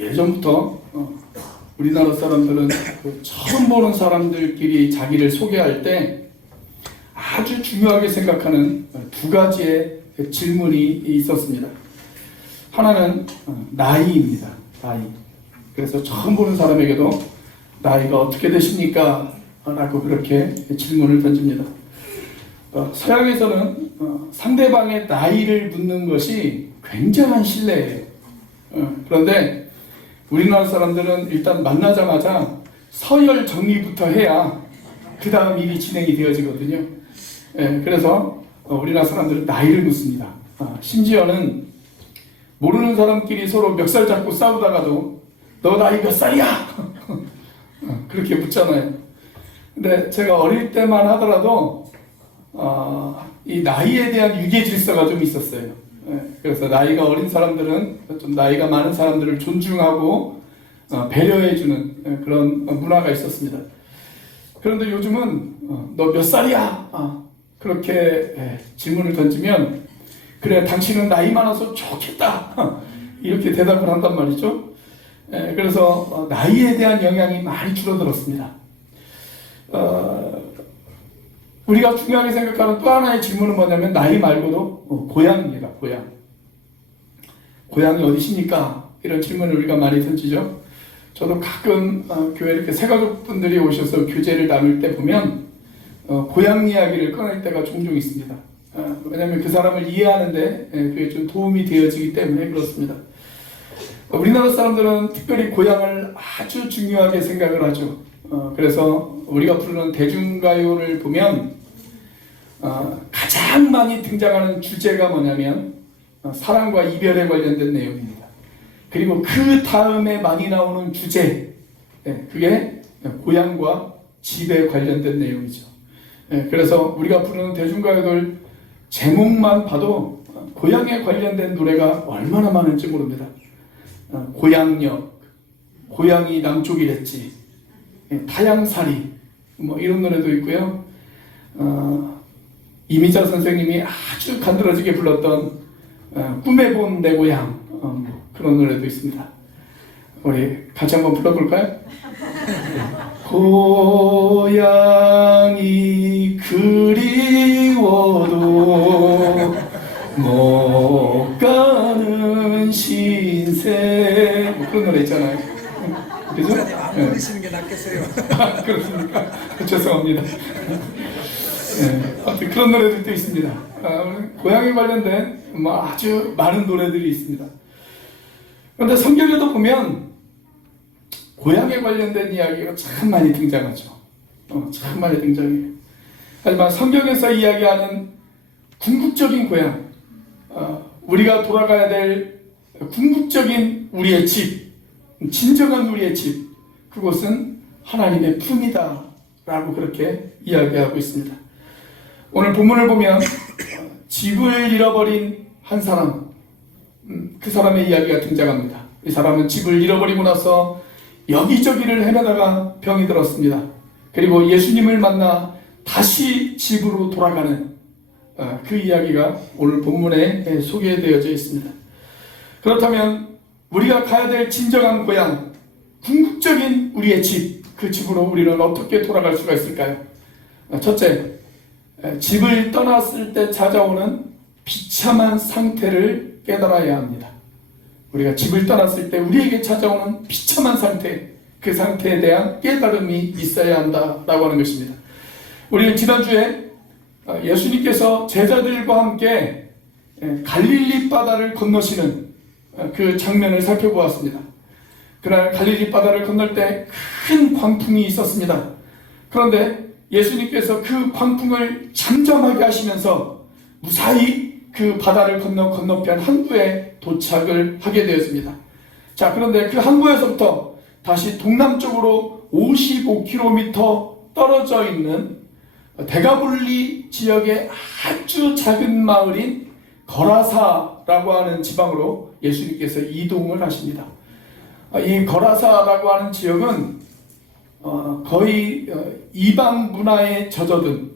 예전부터 우리나라 사람들은 처음 보는 사람들끼리 자기를 소개할 때 아주 중요하게 생각하는 두 가지의 질문이 있었습니다. 하나는 나이입니다. 나이. 그래서 처음 보는 사람에게도 나이가 어떻게 되십니까? 라고 그렇게 질문을 던집니다. 서양에서는 상대방의 나이를 묻는 것이 굉장한 신뢰예요. 그런데 우리나라 사람들은 일단 만나자마자 서열 정리부터 해야 그 다음 일이 진행이 되어지거든요. 그래서 우리나라 사람들은 나이를 묻습니다. 심지어는 모르는 사람끼리 서로 멱살 잡고 싸우다가도 너 나이 몇 살이야? 그렇게 묻잖아요. 근데 제가 어릴 때만 하더라도 이 나이에 대한 유계 질서가 좀 있었어요. 그래서 나이가 어린 사람들은 좀 나이가 많은 사람들을 존중하고 배려해주는 그런 문화가 있었습니다. 그런데 요즘은 너 몇 살이야? 그렇게 질문을 던지면 그래 당신은 나이 많아서 좋겠다 이렇게 대답을 한단 말이죠. 그래서 나이에 대한 영향이 많이 줄어들었습니다. 우리가 중요하게 생각하는 또 하나의 질문은 뭐냐면 나이 말고도 고향입니다. 고향이 어디십니까? 이런 질문을 우리가 많이 던지죠. 저도 가끔 교회 이렇게 새가족분들이 오셔서 교제를 나눌 때 보면 고향 이야기를 꺼낼 때가 종종 있습니다. 왜냐하면 그 사람을 이해하는데 그게 좀 도움이 되어지기 때문에 그렇습니다. 우리나라 사람들은 특별히 고향을 아주 중요하게 생각을 하죠. 그래서 우리가 부르는 대중가요를 보면 가장 많이 등장하는 주제가 뭐냐면 사랑과 이별에 관련된 내용입니다. 그리고 그 다음에 많이 나오는 주제, 그게 고향과 집에 관련된 내용이죠. 그래서 우리가 부르는 대중가요들 제목만 봐도 고향에 관련된 노래가 얼마나 많은지 모릅니다. 고향역, 고향이 남쪽이랬지, 타양살이, 뭐 이런 노래도 있고요. 이미자 선생님이 아주 간드러지게 불렀던 꿈에 본 내 고향, 그런 노래도 있습니다. 우리 같이 한번 불러볼까요? 고향이 그리워도 못 가는 신세, 뭐 그런 노래 있잖아요. 그죠? 안 부르시는 게 낫겠어요. 그렇습니까? 죄송합니다. 아무튼 그런 노래들도 있습니다. 고향에 관련된 아주 많은 노래들이 있습니다. 그런데 성경에도 보면 고향에 관련된 이야기가 참 많이 등장하죠. 참 많이 등장해요. 하지만 성경에서 이야기하는 궁극적인 고향, 우리가 돌아가야 될 궁극적인 우리의 집, 진정한 우리의 집, 그곳은 하나님의 품이다 라고 그렇게 이야기하고 있습니다. 오늘 본문을 보면 집을 잃어버린 한 사람, 그 사람의 이야기가 등장합니다. 이 사람은 집을 잃어버리고 나서 여기저기를 헤매다가 병이 들었습니다. 그리고 예수님을 만나 다시 집으로 돌아가는 그 이야기가 오늘 본문에 소개되어져 있습니다. 그렇다면 우리가 가야 될 진정한 고향, 궁극적인 우리의 집, 그 집으로 우리는 어떻게 돌아갈 수가 있을까요? 첫째, 집을 떠났을 때 찾아오는 비참한 상태를 깨달아야 합니다. 우리가 집을 떠났을 때 우리에게 찾아오는 비참한 상태, 그 상태에 대한 깨달음이 있어야 한다라고 하는 것입니다. 우리는 지난주에 예수님께서 제자들과 함께 갈릴리 바다를 건너시는 그 장면을 살펴보았습니다. 그날 갈릴리 바다를 건널 때 큰 광풍이 있었습니다. 그런데 예수님께서 그 광풍을 잠잠하게 하시면서 무사히 그 바다를 건너 건너편 항구에 도착을 하게 되었습니다. 자, 그런데 그 항구에서부터 다시 동남쪽으로 55km 떨어져 있는 데가볼리 지역의 아주 작은 마을인 거라사라고 하는 지방으로 예수님께서 이동을 하십니다. 이 거라사라고 하는 지역은 거의 이방 문화에 젖어든,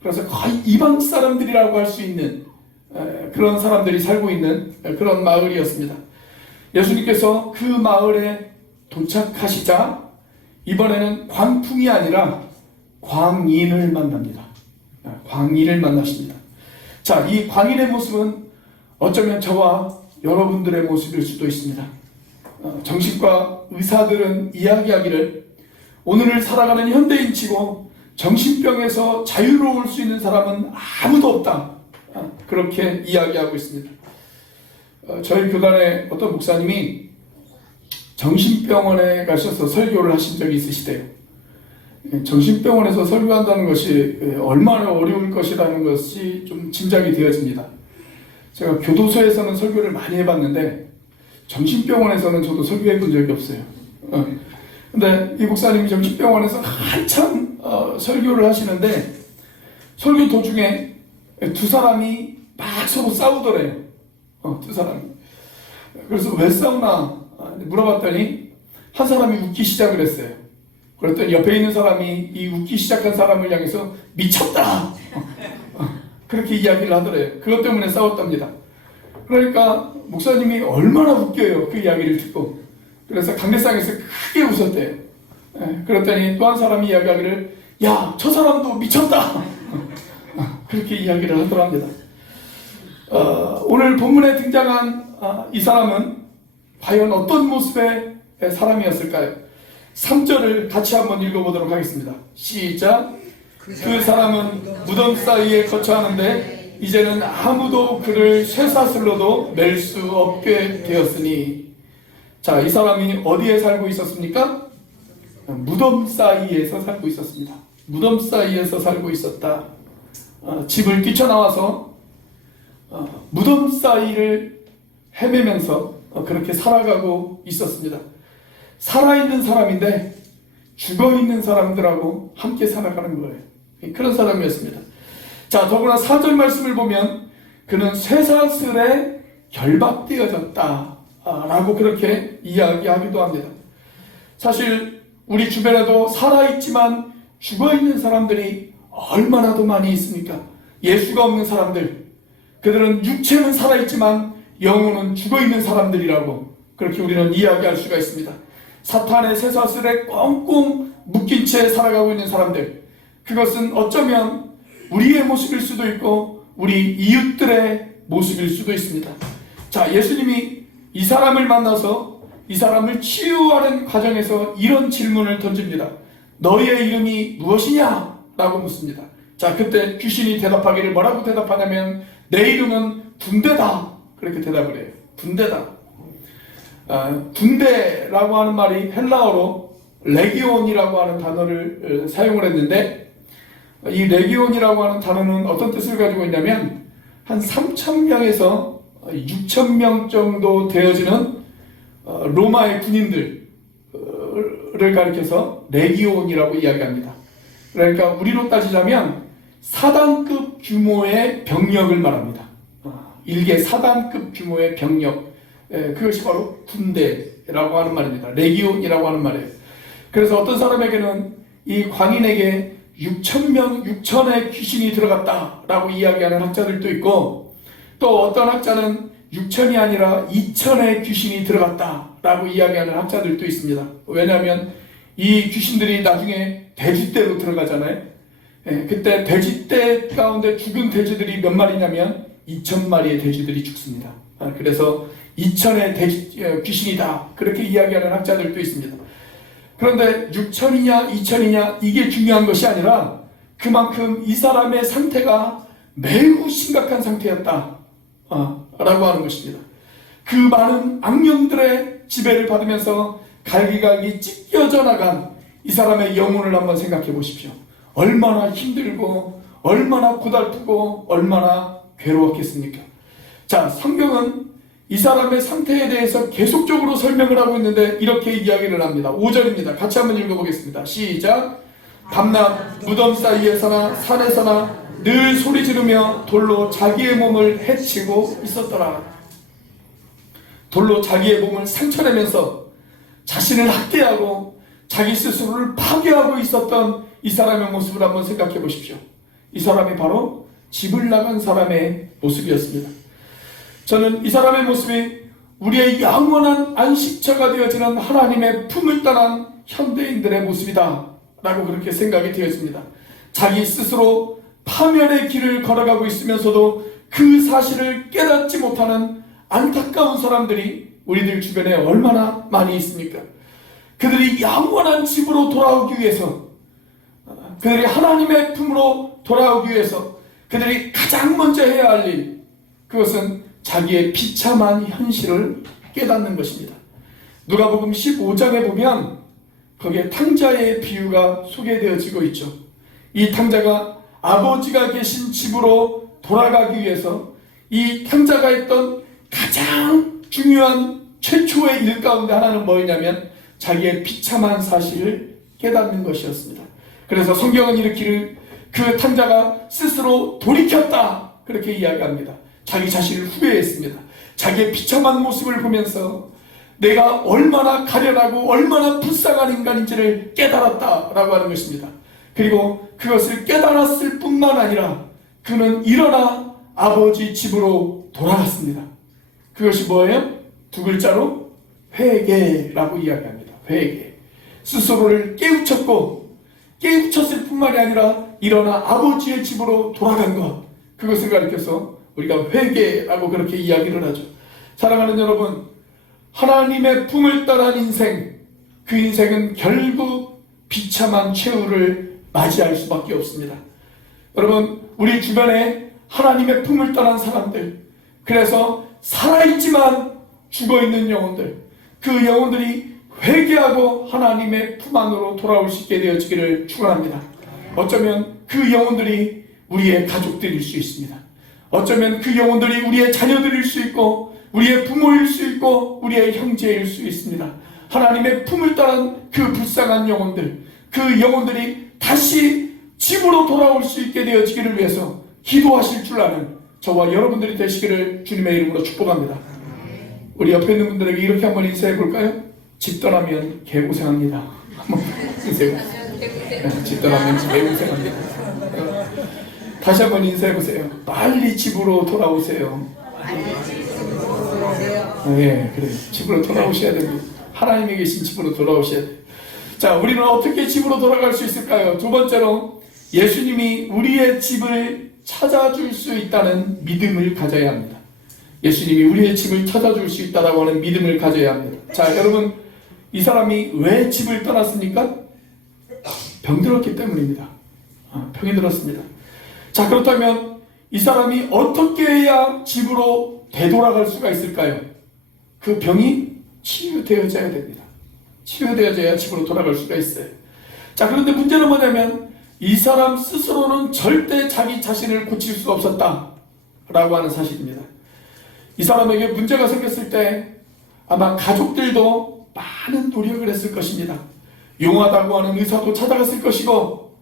그래서 거의 이방 사람들이라고 할 수 있는 그런 사람들이 살고 있는 그런 마을이었습니다. 예수님께서 그 마을에 도착하시자 이번에는 광풍이 아니라 광인을 만납니다. 광인을 만나십니다. 자, 이 광인의 모습은 어쩌면 저와 여러분들의 모습일 수도 있습니다. 정신과 의사들은 이야기하기를 오늘을 살아가는 현대인치고 정신병에서 자유로울 수 있는 사람은 아무도 없다. 그렇게 이야기하고 있습니다. 저희 교단의 어떤 목사님이 정신병원에 가셔서 설교를 하신 적이 있으시대요. 정신병원에서 설교한다는 것이 얼마나 어려울 것이라는 것이 좀 짐작이 되어집니다. 제가 교도소에서는 설교를 많이 해봤는데 정신병원에서는 저도 설교해 본 적이 없어요. 근데 이 목사님이 정신병원에서 한참 설교를 하시는데 설교 도중에 두 사람이 막 서로 싸우더래요. 두 사람이. 그래서 왜 싸우나 물어봤더니 한 사람이 웃기 시작을 했어요. 그랬더니 옆에 있는 사람이 이 웃기 시작한 사람을 향해서 미쳤다! 그렇게 이야기를 하더래요. 그것 때문에 싸웠답니다. 그러니까 목사님이 얼마나 웃겨요. 그 이야기를 듣고. 그래서 강대상에서 크게 웃었대요. 그랬더니 또 한 사람이 이야기하기를 야, 저 사람도 미쳤다! 그렇게 이야기를 하더랍니다. 오늘 본문에 등장한 이 사람은 과연 어떤 모습의 사람이었을까요? 3절을 같이 한번 읽어보도록 하겠습니다. 시작. 그 사람은 무덤 사이에 거처하는데 이제는 아무도 그를 쇠사슬로도 맬 수 없게 되었으니. 자, 이 사람이 어디에 살고 있었습니까? 무덤 사이에서 살고 있었습니다. 무덤 사이에서 살고 있었다. 집을 뛰쳐나와서 무덤 사이를 헤매면서 그렇게 살아가고 있었습니다. 살아있는 사람인데 죽어있는 사람들하고 함께 살아가는 거예요. 그런 사람이었습니다. 자, 더구나 4절 말씀을 보면 그는 쇠사슬에 결박되어졌다 라고 그렇게 이야기하기도 합니다. 사실 우리 주변에도 살아있지만 죽어있는 사람들이 얼마나 더 많이 있습니까? 예수가 없는 사람들, 그들은 육체는 살아있지만 영혼은 죽어있는 사람들이라고 그렇게 우리는 이야기할 수가 있습니다. 사탄의 쇠사슬에 꽁꽁 묶인 채 살아가고 있는 사람들, 그것은 어쩌면 우리의 모습일 수도 있고 우리 이웃들의 모습일 수도 있습니다. 자, 예수님이 이 사람을 만나서 이 사람을 치유하는 과정에서 이런 질문을 던집니다. 너희의 이름이 무엇이냐? 라고 묻습니다. 자, 그때 귀신이 대답하기를 뭐라고 대답하냐면 내 이름은 분대다. 그렇게 대답을 해요. 분대다. 분대라고 하는 말이 헬라어로 레기온이라고 하는 단어를 사용을 했는데 이 레기온이라고 하는 단어는 어떤 뜻을 가지고 있냐면 한 3,000명에서 6,000명 정도 되어지는 로마의 군인들을 가리켜서 레기온이라고 이야기합니다. 그러니까 우리로 따지자면 사단급 규모의 병력을 말합니다. 일개 사단급 규모의 병력, 그것이 바로 군대라고 하는 말입니다. 레기온이라고 하는 말이에요. 그래서 어떤 사람에게는 이 광인에게 6천의 귀신이 들어갔다라고 이야기하는 학자들도 있고, 또 어떤 학자는 6천이 아니라 2천의 귀신이 들어갔다라고 이야기하는 학자들도 있습니다. 왜냐하면 이 귀신들이 나중에 돼지떼로 들어가잖아요. 그때 돼지떼 가운데 죽은 돼지들이 몇 마리냐면 2,000마리의 돼지들이 죽습니다. 그래서 2천의 귀신이다 그렇게 이야기하는 학자들도 있습니다. 그런데 6천이냐 2천이냐 이게 중요한 것이 아니라 그만큼 이 사람의 상태가 매우 심각한 상태였다 라고 하는 것입니다. 그 많은 악령들의 지배를 받으면서 갈기갈기 찢겨져 나간 이 사람의 영혼을 한번 생각해 보십시오. 얼마나 힘들고 얼마나 고달프고 얼마나 괴로웠겠습니까? 자, 성경은 이 사람의 상태에 대해서 계속적으로 설명을 하고 있는데 이렇게 이야기를 합니다. 5절입니다. 같이 한번 읽어보겠습니다. 시작. 밤낮 무덤 사이에서나 산에서나 늘 소리 지르며 돌로 자기의 몸을 해치고 있었더라. 돌로 자기의 몸을 상처내면서 자신을 학대하고 자기 스스로를 파괴하고 있었던 이 사람의 모습을 한번 생각해 보십시오. 이 사람이 바로 집을 나간 사람의 모습이었습니다. 저는 이 사람의 모습이 우리의 영원한 안식처가 되어지는 하나님의 품을 떠난 현대인들의 모습이다 라고 그렇게 생각이 되었습니다. 자기 스스로 파멸의 길을 걸어가고 있으면서도 그 사실을 깨닫지 못하는 안타까운 사람들이 우리들 주변에 얼마나 많이 있습니까? 그들이 영원한 집으로 돌아오기 위해서, 그들이 하나님의 품으로 돌아오기 위해서 그들이 가장 먼저 해야 할 일, 그것은 자기의 비참한 현실을 깨닫는 것입니다. 누가복음 15장에 보면 거기에 탕자의 비유가 소개되어지고 있죠. 이 탕자가 아버지가 계신 집으로 돌아가기 위해서 이 탕자가 했던 가장 중요한 최초의 일 가운데 하나는 뭐였냐면 자기의 비참한 사실을 깨닫는 것이었습니다. 그래서 성경은 이르기를 그 탕자가 스스로 돌이켰다 그렇게 이야기합니다. 자기 자신을 후회했습니다. 자기의 비참한 모습을 보면서 내가 얼마나 가련하고 얼마나 불쌍한 인간인지를 깨달았다라고 하는 것입니다. 그리고 그것을 깨달았을 뿐만 아니라 그는 일어나 아버지 집으로 돌아갔습니다. 그것이 뭐예요? 두 글자로 회개라고 이야기합니다. 회개. 스스로를 깨우쳤고 깨우쳤을 뿐만이 아니라 일어나 아버지의 집으로 돌아간 것, 그것을 가리켜서 우리가 회개라고 그렇게 이야기를 하죠. 사랑하는 여러분, 하나님의 품을 떠난 인생, 그 인생은 결국 비참한 최후를 맞이할 수밖에 없습니다. 여러분, 우리 주변에 하나님의 품을 떠난 사람들, 그래서 살아있지만 죽어있는 영혼들, 그 영혼들이 회개하고 하나님의 품 안으로 돌아올 수 있게 되어지기를 축원합니다. 어쩌면 그 영혼들이 우리의 가족들일 수 있습니다. 어쩌면 그 영혼들이 우리의 자녀들일 수 있고 우리의 부모일 수 있고 우리의 형제일 수 있습니다. 하나님의 품을 떠난 그 불쌍한 영혼들, 그 영혼들이 다시 집으로 돌아올 수 있게 되어지기를 위해서 기도하실 줄 아는 저와 여러분들이 되시기를 주님의 이름으로 축복합니다. 우리 옆에 있는 분들에게 이렇게 한번 인사해 볼까요? 집 떠나면 개고생합니다. 한번 인사해. 집 떠나면 개고생합니다. 다시 한번 인사해 보세요. 빨리 집으로 돌아오세요. 네, 그래요. 집으로 돌아오셔야 됩니다. 하나님이 계신 집으로 돌아오셔야 돼요. 자, 우리는 어떻게 집으로 돌아갈 수 있을까요? 두 번째로, 예수님이 우리의 집을 찾아줄 수 있다는 믿음을 가져야 합니다. 예수님이 우리의 집을 찾아줄 수 있다고 하는 믿음을 가져야 합니다. 자, 여러분, 이 사람이 왜 집을 떠났습니까? 병들었기 때문입니다. 병이 들었습니다. 자, 그렇다면 이 사람이 어떻게 해야 집으로 되돌아갈 수가 있을까요? 그 병이 치유되어져야 됩니다. 치유되어져야 집으로 돌아갈 수가 있어요. 자, 그런데 문제는 뭐냐면 이 사람 스스로는 절대 자기 자신을 고칠 수 없었다라고 하는 사실입니다. 이 사람에게 문제가 생겼을 때 아마 가족들도 많은 노력을 했을 것입니다. 용하다고 하는 의사도 찾아갔을 것이고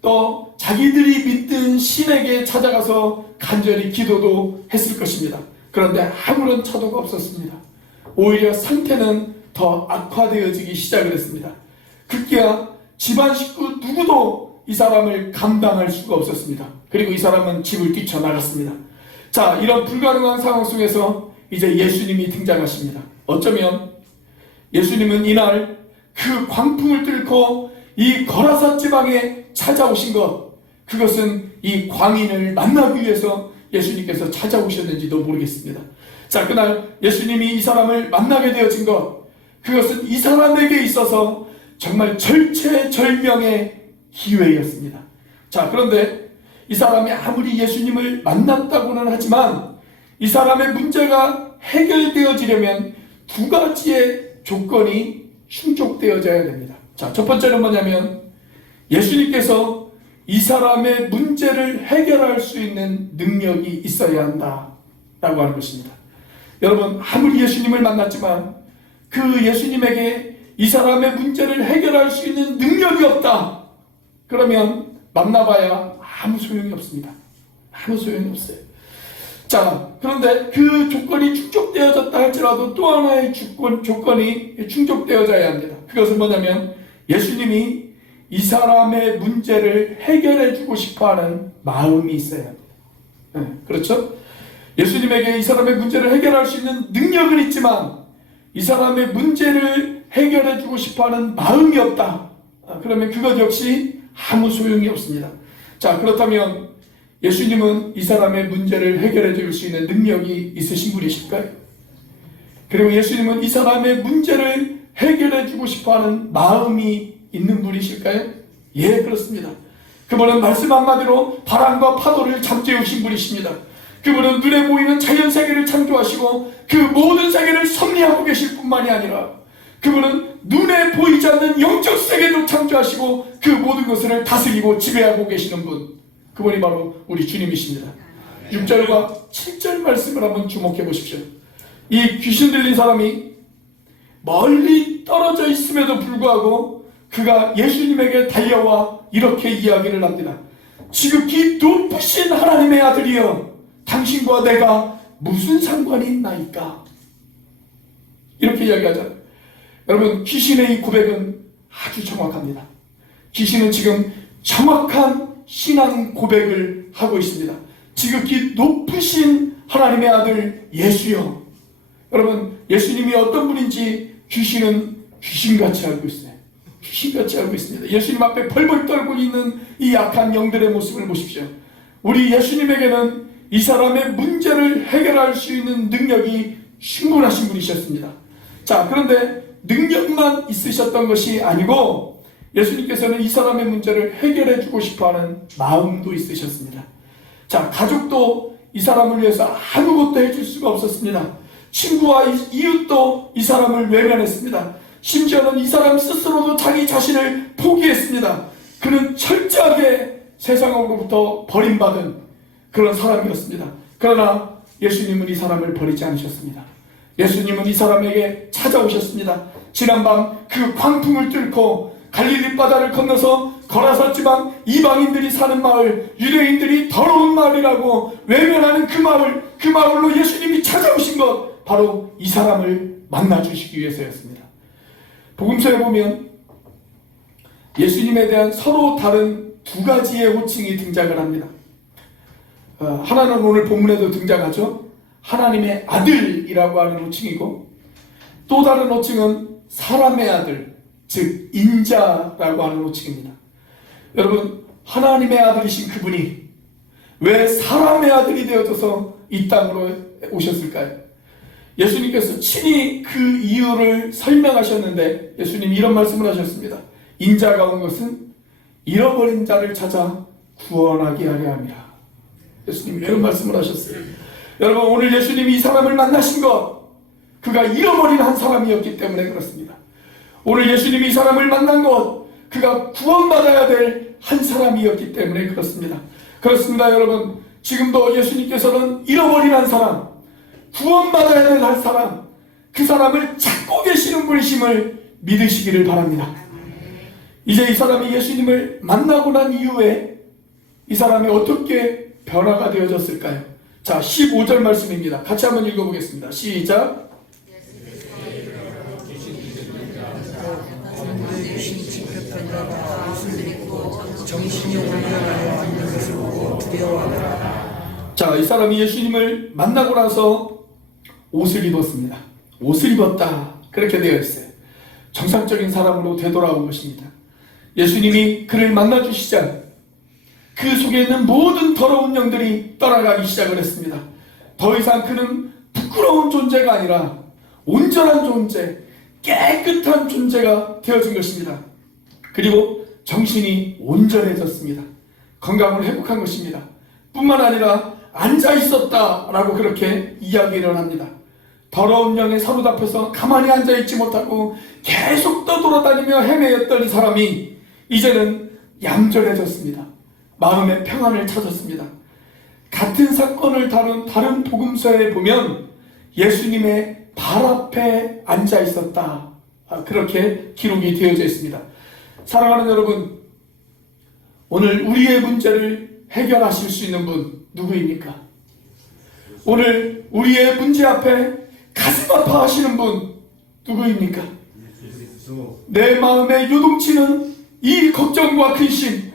또 자기들이 믿는 신에게 찾아가서 간절히 기도도 했을 것입니다. 그런데 아무런 차도가 없었습니다. 오히려 상태는 더 악화되어지기 시작을 했습니다. 급기야 집안 식구 누구도 이 사람을 감당할 수가 없었습니다. 그리고 이 사람은 집을 뛰쳐나갔습니다. 자, 이런 불가능한 상황 속에서 이제 예수님이 등장하십니다. 어쩌면 예수님은 이날 그 광풍을 뚫고 이 거라사 지방에 찾아오신 것, 그것은 이 광인을 만나기 위해서 예수님께서 찾아오셨는지도 모르겠습니다. 자, 그날 예수님이 이 사람을 만나게 되어진 것, 그것은 이 사람에게 있어서 정말 절체절명의 기회였습니다. 자, 그런데 이 사람이 아무리 예수님을 만났다고는 하지만 이 사람의 문제가 해결되어지려면 두 가지의 조건이 충족되어져야 됩니다. 자, 첫 번째는 뭐냐면 예수님께서 이 사람의 문제를 해결할 수 있는 능력이 있어야 한다라고 하는 것입니다. 여러분, 아무리 예수님을 만났지만 그 예수님에게 이 사람의 문제를 해결할 수 있는 능력이 없다. 그러면 만나봐야 아무 소용이 없습니다. 아무 소용이 없어요. 자, 그런데 그 조건이 충족되어졌다 할지라도 또 하나의 조건이 충족되어져야 합니다. 그것은 뭐냐면 예수님이 이 사람의 문제를 해결해 주고 싶어하는 마음이 있어야 합니다. 네, 그렇죠? 예수님에게 이 사람의 문제를 해결할 수 있는 능력은 있지만 이 사람의 문제를 해결해 주고 싶어하는 마음이 없다. 그러면 그것 역시 아무 소용이 없습니다. 자, 그렇다면 예수님은 이 사람의 문제를 해결해 줄 수 있는 능력이 있으신 분이실까요? 그리고 예수님은 이 사람의 문제를 해결해 주고 싶어하는 마음이 있는 분이실까요? 예, 그렇습니다. 그분은 말씀 한마디로 바람과 파도를 잠재우신 분이십니다. 그분은 눈에 보이는 자연세계를 창조하시고 그 모든 세계를 섭리하고 계실 뿐만이 아니라 그분은 눈에 보이지 않는 영적 세계도 창조하시고 그 모든 것을 다스리고 지배하고 계시는 분, 그분이 바로 우리 주님이십니다. 6절과 7절 말씀을 한번 주목해 보십시오. 이 귀신 들린 사람이 멀리 떨어져 있음에도 불구하고 그가 예수님에게 달려와 이렇게 이야기를 합니다. 지극히 높으신 하나님의 아들이여, 당신과 내가 무슨 상관이 있나이까? 이렇게 이야기하잖아요. 여러분, 귀신의 이 고백은 아주 정확합니다. 귀신은 지금 정확한 신앙 고백을 하고 있습니다. 지극히 높으신 하나님의 아들 예수여. 여러분, 예수님이 어떤 분인지 귀신은 귀신같이 알고 있어요. 귀신같이 알고 있습니다. 예수님 앞에 벌벌 떨고 있는 이 약한 영들의 모습을 보십시오. 우리 예수님에게는 이 사람의 문제를 해결할 수 있는 능력이 충분하신 분이셨습니다. 자, 그런데 능력만 있으셨던 것이 아니고 예수님께서는 이 사람의 문제를 해결해 주고 싶어하는 마음도 있으셨습니다. 자, 가족도 이 사람을 위해서 아무것도 해줄 수가 없었습니다. 친구와 이웃도 이 사람을 외면했습니다. 심지어는 이 사람 스스로도 자기 자신을 포기했습니다. 그는 철저하게 세상으로부터 버림받은 그런 사람이었습니다. 그러나 예수님은 이 사람을 버리지 않으셨습니다. 예수님은 이 사람에게 찾아오셨습니다. 지난밤 그 광풍을 뚫고 갈릴리 바다를 건너서 거라사 지방 이방인들이 사는 마을, 유대인들이 더러운 마을이라고 외면하는 그 마을로 예수님이 찾아오신 것, 바로 이 사람을 만나주시기 위해서였습니다. 복음서에 보면 예수님에 대한 서로 다른 두 가지의 호칭이 등장을 합니다. 하나는 오늘 본문에도 등장하죠. 하나님의 아들이라고 하는 호칭이고, 또 다른 호칭은 사람의 아들, 즉 인자라고 하는 호칭입니다. 여러분, 하나님의 아들이신 그분이 왜 사람의 아들이 되어져서 이 땅으로 오셨을까요? 예수님께서 친히 그 이유를 설명하셨는데 예수님이 이런 말씀을 하셨습니다. 인자가 온 것은 잃어버린 자를 찾아 구원하게 하려 함이라. 예수님이 이런 말씀을 하셨어요. 여러분, 오늘 예수님이 이 사람을 만나신 것, 그가 잃어버린 한 사람이었기 때문에 그렇습니다. 오늘 예수님이 이 사람을 만난 것, 그가 구원받아야 될 한 사람이었기 때문에 그렇습니다. 그렇습니다. 여러분, 지금도 예수님께서는 잃어버린 한 사람, 구원받아야 될 한 사람, 그 사람을 찾고 계시는 분이심을 믿으시기를 바랍니다. 이제 이 사람이 예수님을 만나고 난 이후에 이 사람이 어떻게 변화가 되어졌을까요? 자, 15절 말씀입니다. 같이 한번 읽어보겠습니다. 시작. 정신이 올라가려 앉는 것을 보고 두려워하더라. 자, 이 사람이 예수님을 만나고 나서 옷을 입었습니다. 옷을 입었다, 그렇게 되어 있어요. 정상적인 사람으로 되돌아온 것입니다. 예수님이 그를 만나주시자 그 속에 있는 모든 더러운 영들이 떠나가기 시작을 했습니다. 더 이상 그는 부끄러운 존재가 아니라 온전한 존재, 깨끗한 존재가 되어진 것입니다. 그리고 정신이 온전해졌습니다. 건강을 회복한 것입니다. 뿐만 아니라 앉아 있었다라고 그렇게 이야기를 합니다. 더러운 영에 사로잡혀서 가만히 앉아 있지 못하고 계속 떠돌아다니며 헤매였던 이 사람이 이제는 얌전해졌습니다. 마음의 평안을 찾았습니다. 같은 사건을 다룬 다른 복음서에 보면 예수님의 발 앞에 앉아 있었다, 그렇게 기록이 되어져 있습니다. 사랑하는 여러분, 오늘 우리의 문제를 해결하실 수 있는 분 누구입니까? 오늘 우리의 문제 앞에 가슴 아파하시는 분 누구입니까? 내 마음에 요동치는 이 걱정과 근심,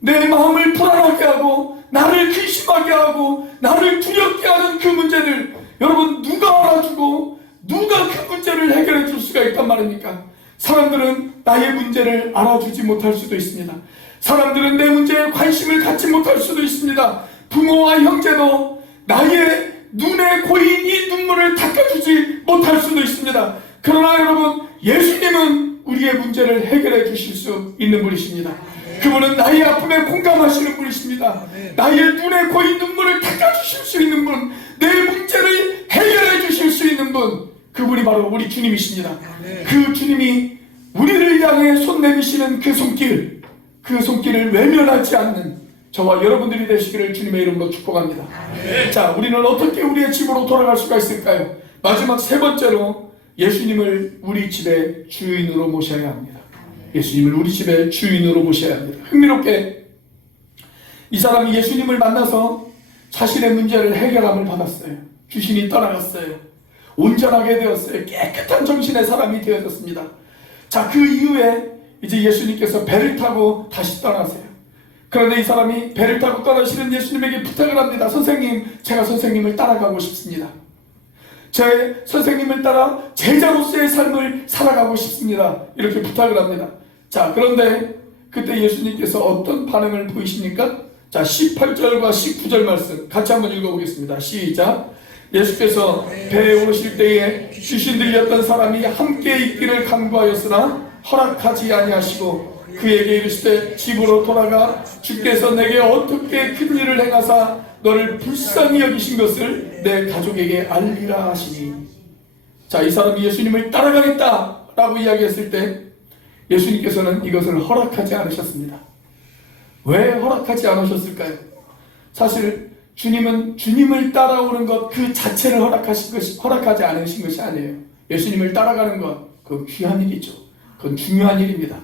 내 마음을 불안하게 하고 나를 근심하게 하고 나를 두렵게 하는 그 문제들, 여러분 누가 알아주고 누가 그 문제를 해결해 줄 수가 있단 말입니까? 사람들은 나의 문제를 알아주지 못할 수도 있습니다. 사람들은 내 문제에 관심을 갖지 못할 수도 있습니다. 부모와 형제도 나의 눈에 고인 이 눈물을 닦아주지 못할 수도 있습니다. 그러나 여러분, 예수님은 우리의 문제를 해결해 주실 수 있는 분이십니다. 그분은 나의 아픔에 공감하시는 분이십니다. 나의 눈에 고인 눈물을 닦아주실 수 있는 분, 내 문제를 해결해 주실 수 있는 분, 그분이 바로 우리 주님이십니다. 그 주님이 우리를 향해 손 내미시는 그 손길을 외면하지 않는 저와 여러분들이 되시기를 주님의 이름으로 축복합니다. 자, 우리는 어떻게 우리의 집으로 돌아갈 수가 있을까요? 마지막 세 번째로 예수님을 우리 집의 주인으로 모셔야 합니다. 예수님을 우리 집의 주인으로 모셔야 합니다. 흥미롭게 이 사람이 예수님을 만나서 자신의 문제를 해결함을 받았어요. 귀신이 떠나갔어요. 온전하게 되었어요. 깨끗한 정신의 사람이 되어졌습니다. 자, 그 이후에 이제 예수님께서 배를 타고 다시 떠나세요. 그런데 이 사람이 배를 타고 떠나시는 예수님에게 부탁을 합니다. 선생님, 제가 선생님을 따라가고 싶습니다. 제 선생님을 따라 제자로서의 삶을 살아가고 싶습니다. 이렇게 부탁을 합니다. 자, 그런데 그때 예수님께서 어떤 반응을 보이십니까? 자, 18절과 19절 말씀 같이 한번 읽어보겠습니다. 시작. 예수께서 배에 오르실 때에 귀신 들렸던 사람이 함께 있기를 간구하였으나 허락하지 아니하시고 그에게 이르시되 집으로 돌아가 주께서 내게 어떻게 큰 일을 행하사 너를 불쌍히 여기신 것을 내 가족에게 알리라 하시니. 자, 이 사람이 예수님을 따라가겠다 라고 이야기했을 때 예수님께서는 이것을 허락하지 않으셨습니다. 왜 허락하지 않으셨을까요? 사실 주님은 주님을 따라오는 것 그 자체를 허락하지 않으신 것이 아니에요. 예수님을 따라가는 것, 그건 귀한 일이죠. 그건 중요한 일입니다.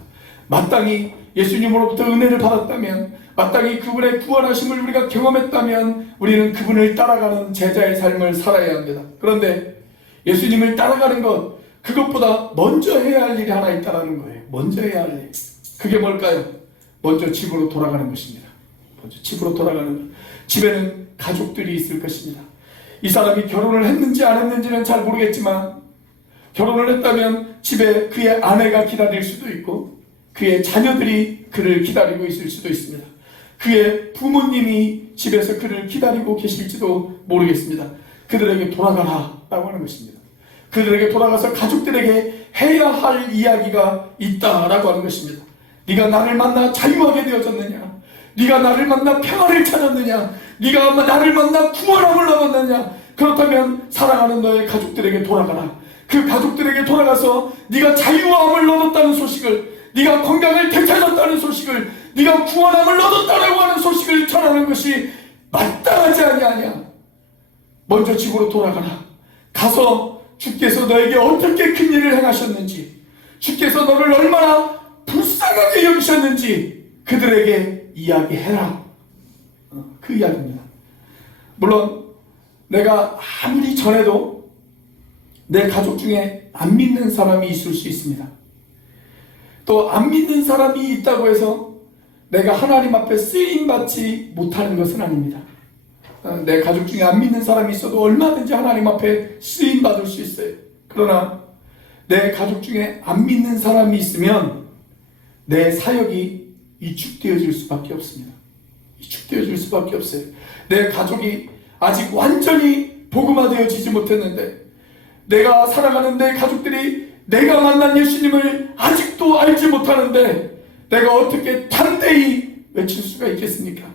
마땅히 예수님으로부터 은혜를 받았다면, 마땅히 그분의 구원하심을 우리가 경험했다면 우리는 그분을 따라가는 제자의 삶을 살아야 합니다. 그런데 예수님을 따라가는 것, 그것보다 먼저 해야 할 일이 하나 있다는 거예요. 먼저 해야 할 일. 그게 뭘까요? 먼저 집으로 돌아가는 것입니다. 먼저 집으로 돌아가는 것. 집에는 가족들이 있을 것입니다. 이 사람이 결혼을 했는지 안 했는지는 잘 모르겠지만 결혼을 했다면 집에 그의 아내가 기다릴 수도 있고 그의 자녀들이 그를 기다리고 있을 수도 있습니다. 그의 부모님이 집에서 그를 기다리고 계실지도 모르겠습니다. 그들에게 돌아가라 라고 하는 것입니다. 그들에게 돌아가서 가족들에게 해야 할 이야기가 있다라고 하는 것입니다. 네가 나를 만나 자유하게 되어졌느냐? 네가 나를 만나 평화를 찾았느냐? 네가 나를 만나 구원함을 얻었느냐? 그렇다면 사랑하는 너의 가족들에게 돌아가라. 그 가족들에게 돌아가서 네가 자유함을 얻었다는 소식을, 네가 건강을 되찾았다는 소식을, 네가 구원함을 얻었다라고 하는 소식을 전하는 것이 마땅하지 아니하냐? 먼저 집으로 돌아가라. 가서 주께서 너에게 어떻게 큰 일을 행하셨는지, 주께서 너를 얼마나 불쌍하게 여기셨는지 그들에게 이야기해라. 그 이야기입니다. 물론 내가 아무리 전해도 내 가족 중에 안 믿는 사람이 있을 수 있습니다. 또 안 믿는 사람이 있다고 해서 내가 하나님 앞에 쓰임받지 못하는 것은 아닙니다. 내 가족 중에 안 믿는 사람이 있어도 얼마든지 하나님 앞에 쓰임받을 수 있어요. 그러나 내 가족 중에 안 믿는 사람이 있으면 내 사역이 위축되어질 수밖에 없습니다. 위축되어질 수밖에 없어요. 내 가족이 아직 완전히 복음화되어지지 못했는데, 내가 사랑하는 내 가족들이 내가 만난 예수님을 아직도 알지 못하는데 내가 어떻게 담대히 외칠 수가 있겠습니까?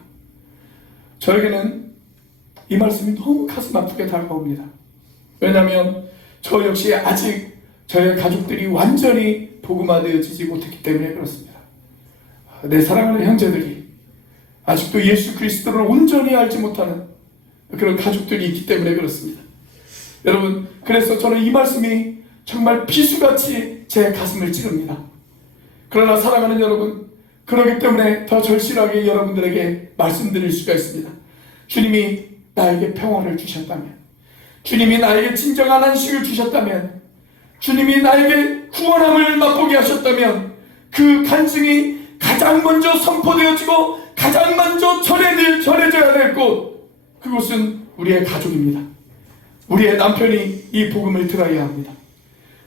저에게는 이 말씀이 너무 가슴 아프게 다가옵니다. 왜냐하면 저 역시 아직 저의 가족들이 완전히 복음화되어지지 못했기 때문에 그렇습니다. 내 사랑하는 형제들이 아직도 예수 그리스도를 온전히 알지 못하는 그런 가족들이 있기 때문에 그렇습니다. 여러분, 그래서 저는 이 말씀이 정말 비수같이 제 가슴을 찌릅니다. 그러나 사랑하는 여러분, 그렇기 때문에 더 절실하게 여러분들에게 말씀드릴 수가 있습니다. 주님이 나에게 평화를 주셨다면, 주님이 나에게 진정한 안식을 주셨다면, 주님이 나에게 구원함을 맛보게 하셨다면 그 간증이 가장 먼저 선포되어지고 가장 먼저 전해져야 곳, 그곳은 우리의 가족입니다. 우리의 남편이 이 복음을 들어야 합니다.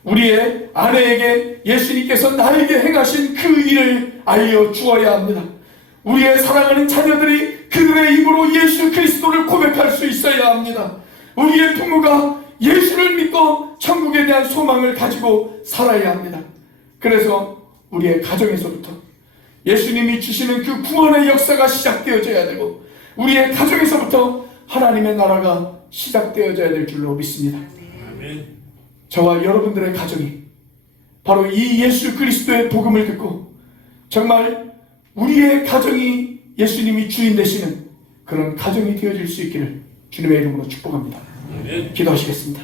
우리의 아내에게 예수님께서 나에게 행하신 그 일을 알려주어야 합니다. 우리의 사랑하는 자녀들이 그들의 입으로 예수 그리스도를 고백할 수 있어야 합니다. 우리의 부모가 예수를 믿고 천국에 대한 소망을 가지고 살아야 합니다. 그래서 우리의 가정에서부터 예수님이 주시는 그 구원의 역사가 시작되어져야 되고, 우리의 가정에서부터 하나님의 나라가 시작되어져야 될 줄로 믿습니다. 저와 여러분들의 가정이 바로 이 예수 그리스도의 복음을 듣고 정말 우리의 가정이 예수님이 주인 되시는 그런 가정이 되어질 수 있기를 주님의 이름으로 축복합니다. 기도하시겠습니다.